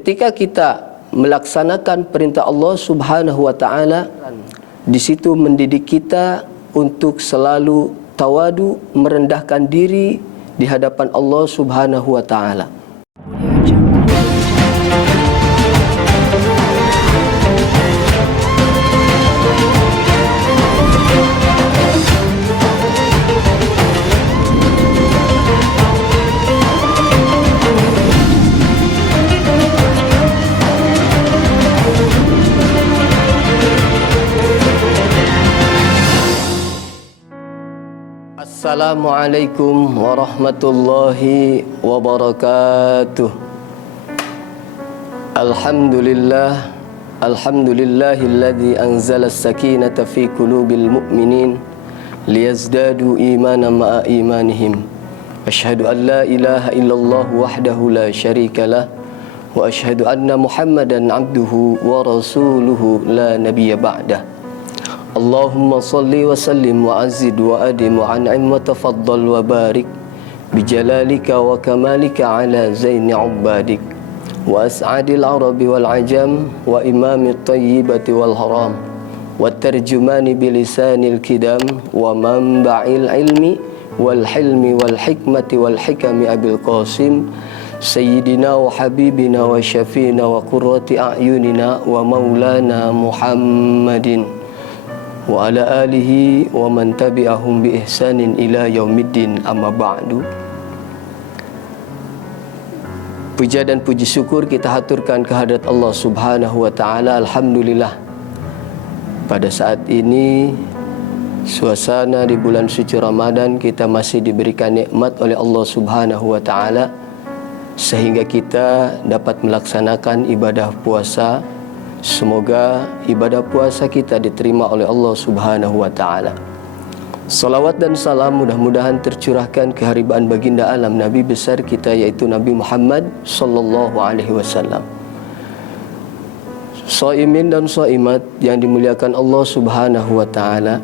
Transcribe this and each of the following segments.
ketika kita melaksanakan perintah Allah Subhanahu wa taala, di situ mendidik kita untuk selalu tawadu, merendahkan diri di hadapan Allah Subhanahu wa taala. Assalamualaikum warahmatullahi wabarakatuh. Alhamdulillahilladzi anzala as-sakinata fi qulubil mu'minin liyazdadu imanan ma'a imanihim. Asyhadu an la ilaha illallah wahdahu la syarikalah wa asyhadu anna Muhammadan abduhu wa rasuluhu la nabiyya ba'dah. Allahumma salli wa sallim wa azid wa adim wa an'im wa tafaddal wa barik bijalalika wa kamalika ala zaini ubadik wa as'adil arabi wal ajam wa imamit tayyibati wal haram wa tarjumani bilisanil kidam wa manba'il ilmi wal hilmi wal hikmati wal hikami abil qasim sayyidina wa habibina wa syafina wa qurrati a'yunina wa maulana Muhammadin wa ala alihi wa man tabi'ahum bi ihsanin ila yaumiddin, amma ba'du. Puja dan puji syukur kita haturkan kehadrat Allah Subhanahu wa taala. Alhamdulillah, pada saat ini suasana di bulan suci Ramadan kita masih diberikan nikmat oleh Allah Subhanahu wa taala sehingga kita dapat melaksanakan ibadah puasa. Semoga ibadah puasa kita diterima oleh Allah Subhanahu wa taala. Salawat dan salam mudah-mudahan tercurahkan ke haribaan baginda alam Nabi besar kita, yaitu Nabi Muhammad sallallahu alaihi wasallam. Shaimin dan shaimat yang dimuliakan Allah Subhanahu wa taala.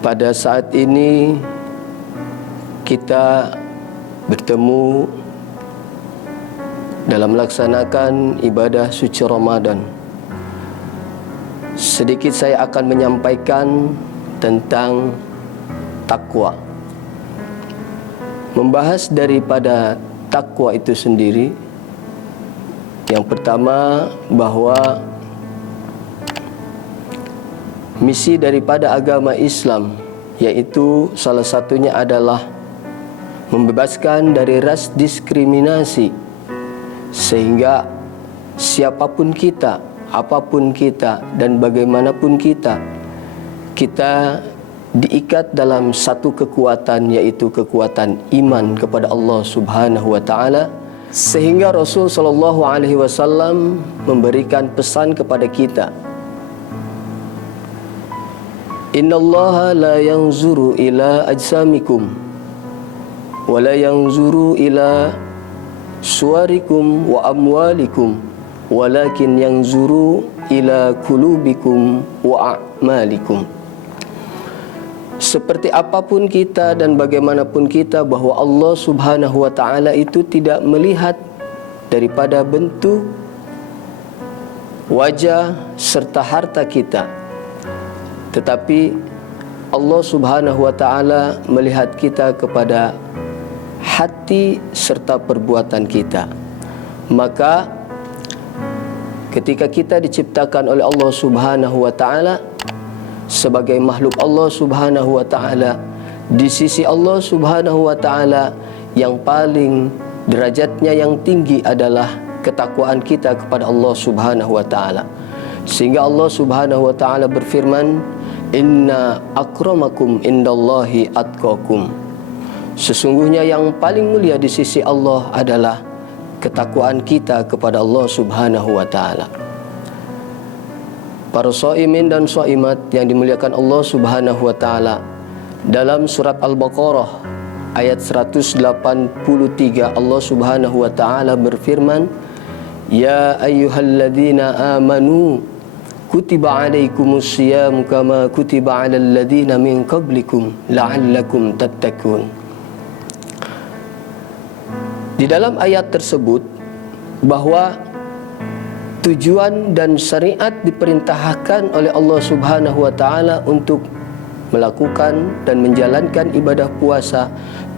Pada saat ini kita bertemu dalam melaksanakan ibadah suci Ramadan. Sedikit saya akan menyampaikan tentang takwa. Membahas daripada takwa itu sendiri, yang pertama bahwa misi daripada agama Islam, yaitu salah satunya adalah membebaskan dari ras diskriminasi, sehingga siapapun kita, apapun kita dan bagaimanapun kita diikat dalam satu kekuatan, yaitu kekuatan iman kepada Allah Subhanahu wa taala. Sehingga Rasul sallallahu alaihi wasallam memberikan pesan kepada kita, innallaha la yanzuru ila ajsamikum wa la yanzuru ila suwarikum wa amwalikum walakin yanzuru ila kulubikum wa a'malikum. Seperti apapun kita dan bagaimanapun kita, bahwa Allah Subhanahu wa taala itu tidak melihat daripada bentuk, wajah serta harta kita, tetapi Allah Subhanahu wa taala melihat kita kepada hati serta perbuatan kita. Maka ketika kita diciptakan oleh Allah Subhanahu wa taala sebagai makhluk Allah Subhanahu wa taala, di sisi Allah Subhanahu wa taala yang paling derajatnya yang tinggi adalah ketakwaan kita kepada Allah Subhanahu wa taala. Sehingga Allah Subhanahu wa taala berfirman, inna akramakum indallahi atqakum. Sesungguhnya yang paling mulia di sisi Allah adalah ketakwaan kita kepada Allah Subhanahu wa taala. Para shaimin dan shaimat yang dimuliakan Allah Subhanahu wa taala, dalam surat Al-Baqarah ayat 183 Allah Subhanahu wa taala berfirman, ya ayyuhalladzina amanu kutiba alaikumus syiyam kama kutiba alal ladzina min qablikum la'allakum tattaqun. Di dalam ayat tersebut bahwa tujuan dan syariat diperintahkan oleh Allah Subhanahu wa taala untuk melakukan dan menjalankan ibadah puasa,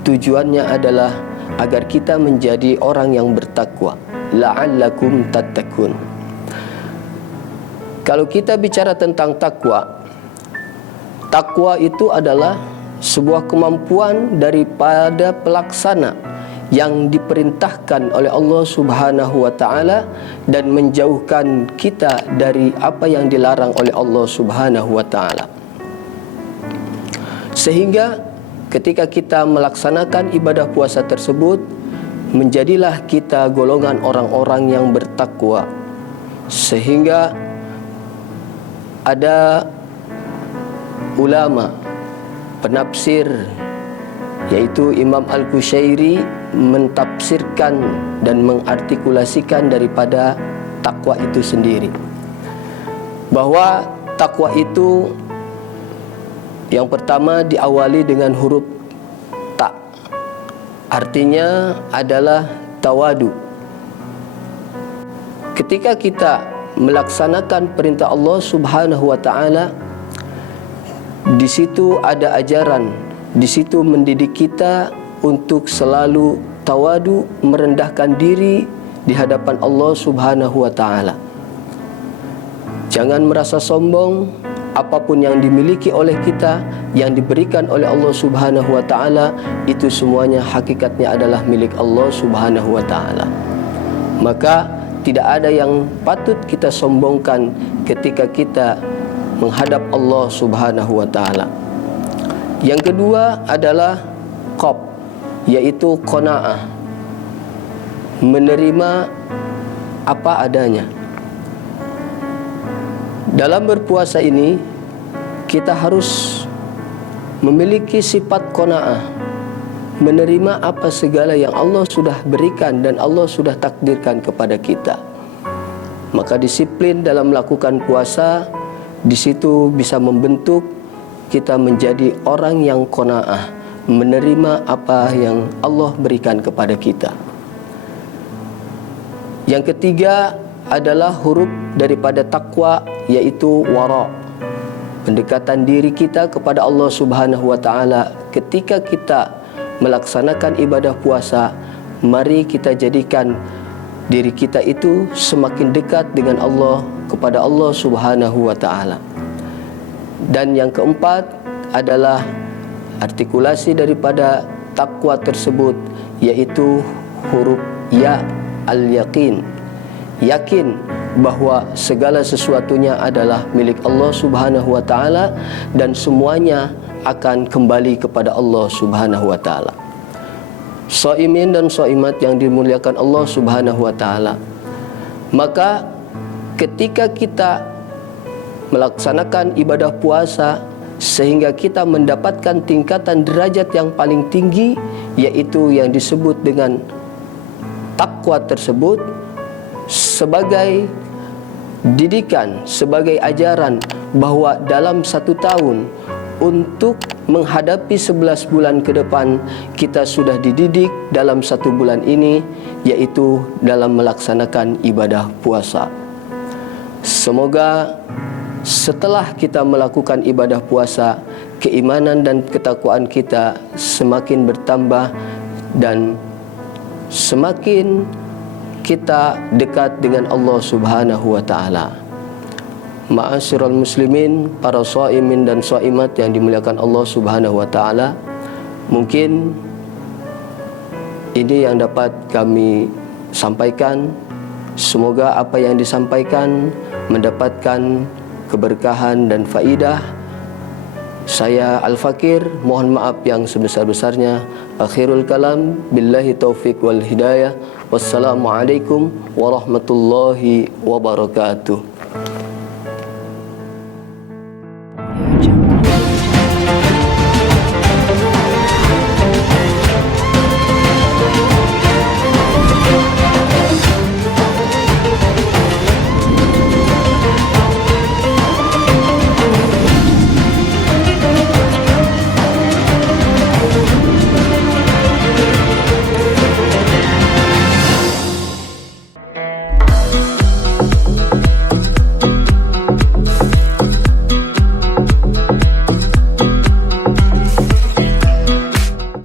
tujuannya adalah agar kita menjadi orang yang bertakwa, la'allakum tattaqun. Kalau kita bicara tentang takwa, takwa itu adalah sebuah kemampuan daripada pelaksana yang diperintahkan oleh Allah Subhanahu wa taala dan menjauhkan kita dari apa yang dilarang oleh Allah Subhanahu wa taala. Sehingga ketika kita melaksanakan ibadah puasa tersebut, menjadilah kita golongan orang-orang yang bertakwa. Sehingga ada ulama penafsir, yaitu Imam Al-Qushairi, mentafsirkan dan mengartikulasikan daripada takwa itu sendiri, bahwa takwa itu yang pertama diawali dengan huruf ta, artinya adalah tawadu. Ketika kita melaksanakan perintah Allah Subhanahu wa taala, di situ ada ajaran, di situ mendidik kita untuk selalu tawadu, merendahkan diri di hadapan Allah Subhanahu wa taala. Jangan merasa sombong. Apapun yang dimiliki oleh kita, yang diberikan oleh Allah Subhanahu wa taala, itu semuanya hakikatnya adalah milik Allah Subhanahu wa taala. Maka tidak ada yang patut kita sombongkan ketika kita menghadap Allah Subhanahu wa taala. Yang kedua adalah qab, yaitu qanaah, menerima apa adanya. Dalam berpuasa ini kita harus memiliki sifat qanaah, menerima apa segala yang Allah sudah berikan dan Allah sudah takdirkan kepada kita. Maka disiplin dalam melakukan puasa di situ bisa membentuk kita menjadi orang yang qanaah, menerima apa yang Allah berikan kepada kita. Yang ketiga adalah huruf daripada takwa, yaitu wara, pendekatan diri kita kepada Allah Subhanahu wa taala. Ketika kita melaksanakan ibadah puasa, mari kita jadikan diri kita itu semakin dekat dengan Allah, kepada Allah Subhanahu wa taala. Dan yang keempat adalah artikulasi daripada takwa tersebut, yaitu huruf ya, al-yaqin, yakin bahwa segala sesuatunya adalah milik Allah Subhanahu wa taala dan semuanya akan kembali kepada Allah Subhanahu wa taala. Shaimin dan shaimat yang dimuliakan Allah Subhanahu wa taala, maka ketika kita melaksanakan ibadah puasa sehingga kita mendapatkan tingkatan derajat yang paling tinggi, yaitu yang disebut dengan takwa tersebut, sebagai didikan, sebagai ajaran bahwa dalam 1 tahun untuk menghadapi 11 bulan ke depan, kita sudah dididik dalam 1 bulan ini, yaitu dalam melaksanakan ibadah puasa. Semoga setelah kita melakukan ibadah puasa, keimanan dan ketakwaan kita semakin bertambah dan semakin kita dekat dengan Allah Subhanahu wa taala. Ma'asyiral muslimin, para shaimin dan shaimat yang dimuliakan Allah Subhanahu wa taala, mungkin ini yang dapat kami sampaikan. Semoga apa yang disampaikan mendapatkan keberkahan dan faidah. Saya Al-Fakir, mohon maaf yang sebesar-besarnya. Akhirul kalam, billahi taufiq wal hidayah. Wassalamualaikum warahmatullahi wabarakatuh.